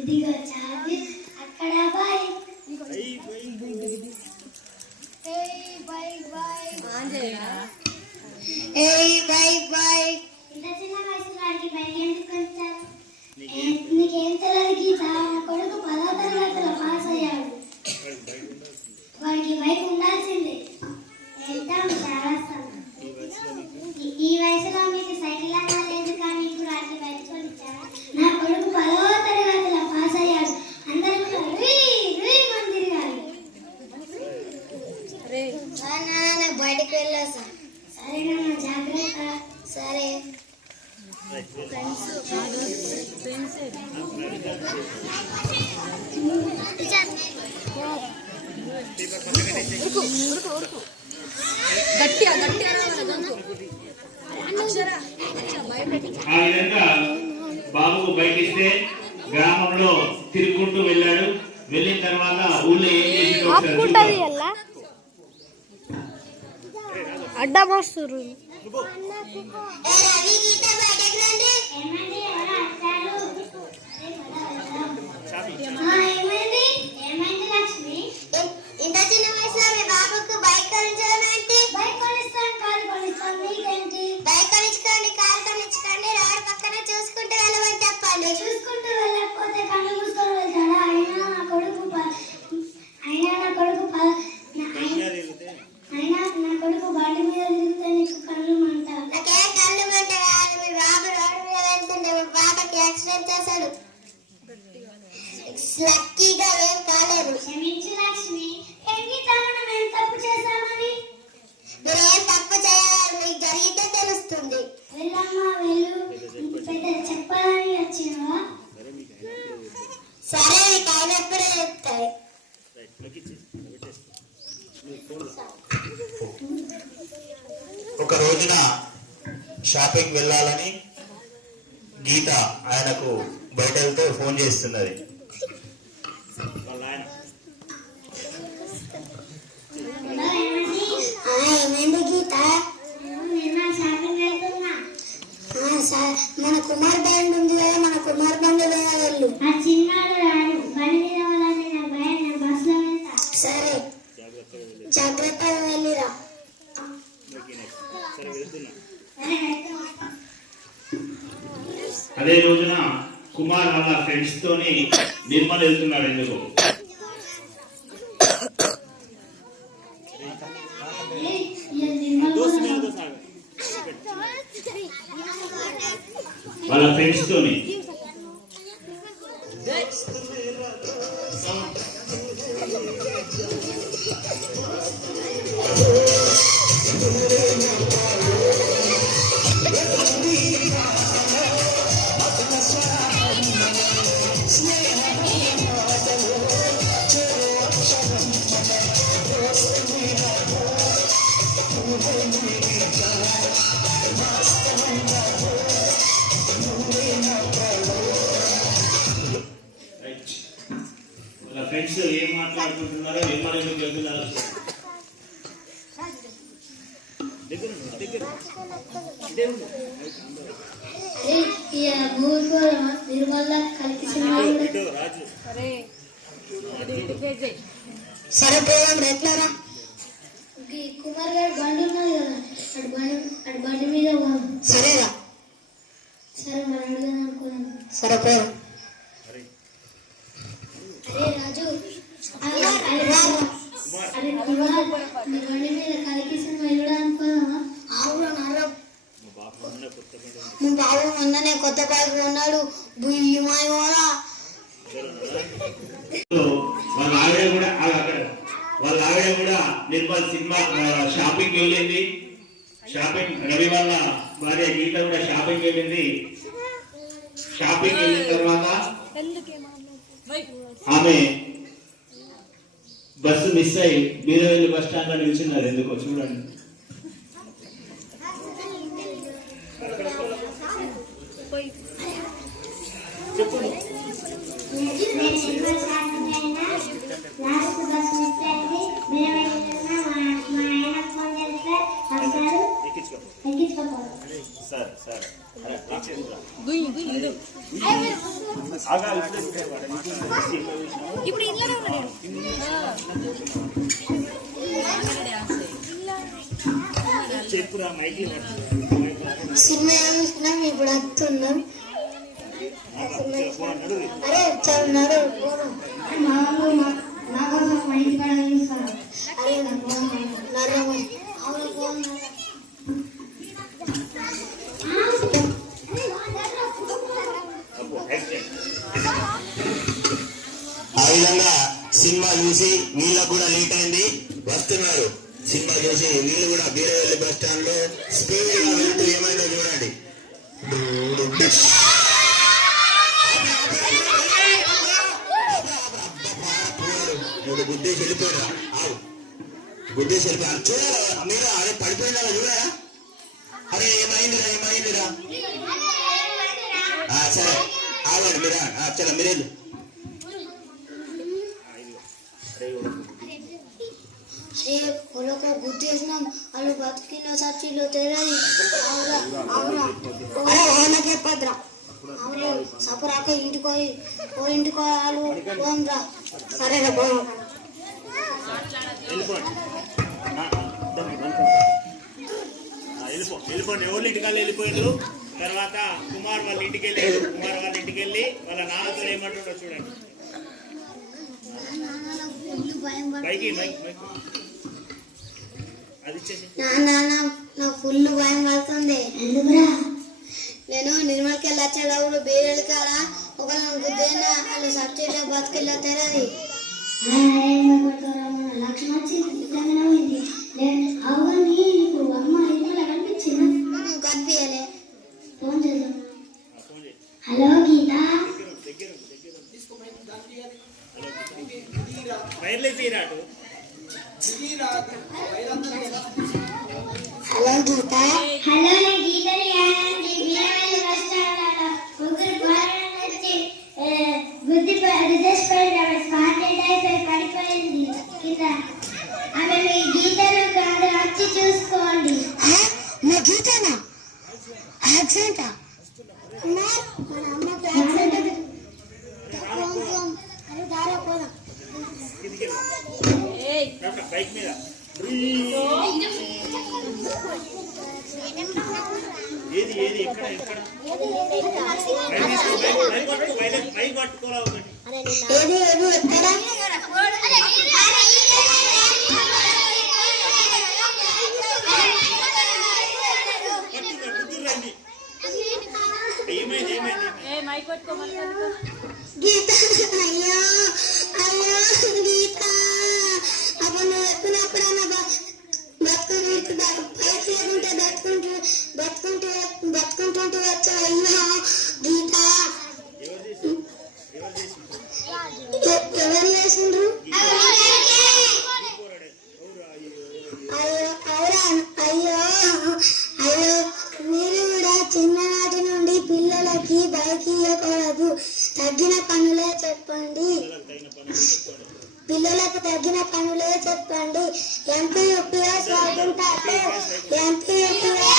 ఇదిగో చాబీ అక్కడ బాయ్ ఇంత చిన్న వయసులో వాడికి బైక్ ఎందుకు కొనిచ్చారు? నీకేం తెలియదు గీత, నా కొడుకు 10వ తరగతిలో పాస్ అయ్యాడు. వాడికి బైక్ ఉండాల్సిందే. వెళ్తాం చేస్తాం. ఈ వయసులో మీకు సైకిల్ అన్నా లేదు, కానీ ఇప్పుడు వాడికి బైక్ కొనిచ్చారా? నా కొడుకు 10వ తరగతిలో పాస్ అయ్యాడు. అందరూ మంది తిరగాలి. బయటకు వెళ్ళాను. సరేనమ్మా, జాగ్రత్త. సరే. ఆ విధంగా బాబుకు బైక్ ఇస్తే గ్రామంలో తిరుగుకుంటూ వెళ్ళాడు. వెళ్ళిన తర్వాత ఊళ్ళో ఏం చేసిందో అడ్డా మోస్తారు. ఇంత చిన్న వయసులో మీ బాబుకు బైక్ కొనించడం ఏంటి? బైక్ కొనిస్తాను, కారు కొనిస్తాను, మీకేంటి? బైక్ కొనించుకోండి, కారు కొనించుకోండి, రోడ్డు పక్కన చూసుకుంటూ వెళ్ళమని చెప్పండి. చూసుకుంటూ వెళ్ళకపోతే కళ్ళు మూసుకొని వెళ్తాడా? అయినా నా కొడుకు బండి మీద తిరిగితే నీకు కళ్ళు మంట. నాకే కళ్ళు మంట కాదు, మీ బాబు రోడ్డు మీద వెళ్తుంటే మీ బాబాకి యాక్సిడెంట్ చేశాడు. లక్కీగా ఏం కాలేదు. క్షమించు లక్ష్మి. మనం ఏం తప్పు చేశామని? మీరు ఏం తప్పు చేయాలి, మీకు జరిగితే తెలుస్తుంది. వెళ్ళమ్మా, వెళ్ళు. పెద్ద చెప్పాలని వచ్చినావా? సరే, మీకు అయినప్పుడే చెప్తాయి. ఒక రోజున షాపింగ్ వెళ్ళాలని గీత ఆయనకు బయట వెళ్తే ఫోన్ చేస్తున్నది. ఏమైంది గీత? మన కుమార్ బండి ఉంది కదా, మన కుమార్ బండి వెళ్ళు. సరే, జాగ్రత్తగా వెళ్ళిరా. అదే రోజున కుమార్ వాళ్ళ ఫ్రెండ్స్ తోని నిర్మల్ వెళ్తున్నాడు. ఎందుకు? వాళ్ళ ఫ్రెండ్స్ తోని. వాళ్ళ ఫ్రెండ్స్ ఏం మాట్లాడుకుంటున్నారో, నిర్మల్ ఎందుకు వెళ్తున్నారు? సరే, పోదాం. ఎట్లారా? కుమార్ గారు బండి ఉన్నది కదా, అటు బండి మీద పోదాం. సరేరా. సరే, మరి అడుగుదాం అనుకున్నాం. సరే, పోదాం. అరే రాజు, అరే కుమార్, బండి మీద కలికి సినిమా వెళ్ళడానికి పోదామా? మా బాబు మొన్ననే కొత్త బైక్ కొన్నాడు. వాళ్ళ ఆవిడ కూడా నిర్మల్ సినిమా షాపింగ్ వెళ్ళింది. రవి వాళ్ళ భార్య గీత కూడా షాపింగ్ వెళ్ళింది. షాపింగ్ వెళ్ళిన తర్వాత ఆమె బస్సు మిస్ అయ్యి బీరవెల్లి బస్ స్టాండ్ లో నిలిచినారు. ఎందుకో చూడండి. లాస్ట్ బస్ మిస్ అయింది. ఎక్కించుకోపోవాలి. సరే సరే ఇప్పుడు ఇంట్లోనే ఉన్నాడు. చెప్పురా మైకి సినిమా చూస్తున్నాం, ఇప్పుడు వస్తున్నాం. అరే చదువున్నారు మా కోసం మా ఇంటి కాడ చూస్తాను. అరే ఆ విధంగా సినిమా చూసి వీళ్ళకు కూడా లేట్ అయింది, వస్తున్నారు. సినిమా చూసి వీళ్ళు కూడా బీరవెల్లి బస్ స్టాండ్ లో స్పీడ్ గా వెళ్తూ ఏమైందో చూడండి. గుద్దేసి వెళ్ళిపోయాడు. గుద్దేసి వెళ్ళిపోయాడు. చూడాలి మీరు, అరే పడిపోయిందా చూడరా? అరే ఏమైందిరా? సరే ఆగండి మీరు, చలో మీరేళ్ళు. అరే పొలకు గుద్దేసినాం, వాళ్ళు బతికిన సచ్చిలో తెలియదు. చెప్పద్రా అవును సపరాక ఇంటికి వాళ్ళు పోంరా. సరేనా పోం. వెళ్ళిపోండి. ఎవరు ఇంటికాళ్ళు వెళ్ళిపోయారు. తర్వాత కుమార్ వాళ్ళ ఇంటికి వెళ్ళారు. కుమార్ వాళ్ళ ఇంటికి వెళ్ళి వాళ్ళ నాన్నతో ఏమంటుండో చూడండి. పైకి అది ఇచ్చేసి. నాకు ఫుల్ భయం పడుతుంది. ఎందుకురా? నేను నిర్మల్కి వెళ్ళి వచ్చేటప్పుడు బీరెలు కాదా ఒకళ్ళు గుద్దేనా వాళ్ళు సబ్సిడీలో బతికెళ్ళి తెరది లక్షణ వచ్చింది. అవన్నీ నీకు అమ్మ ఇంట్లో కనిపించిందా? కనిపించలే. ఫోన్ చేద్దాం. హలో గీత. వైర్లే తీరాటు. హలో గీత. హలో నేను గీతని బీరవెల్లి బస్ స్టాండ్ ముగ్గురు పోరాటం వచ్చి స్పాటెడ్ అయిపోయి పడిపోయింది కింద. ఆమె మీ గీతను కాదు, వచ్చి చూసుకోండి. నా గీతనా? యాక్సిడెంటా? మన అమ్మకి యాక్సిడెంట్. దారా పోదాం. బైక్ మీద ఏది ఎక్కడ పట్టుకోరా ఒకటి. గీత అయ్యో అయ్యో గీత అప్పుడు నువ్వు ఎప్పుడన్నా బతుకుంటుంటే వచ్చా. అయ్యో గీత ఎవరు చేసిండ్రు? అయ్యో మీరు కూడా చిన్ననాటి నుండి పిల్లలకి బైక్ ఇవ్వకూడదు. తగ్గిన పనులే చెప్పండి. పిల్లలకు తగ్గిన పనులే చెప్పండి. ఎంపీ యూపీఎస్ వాడుకుంటారు. MP UPS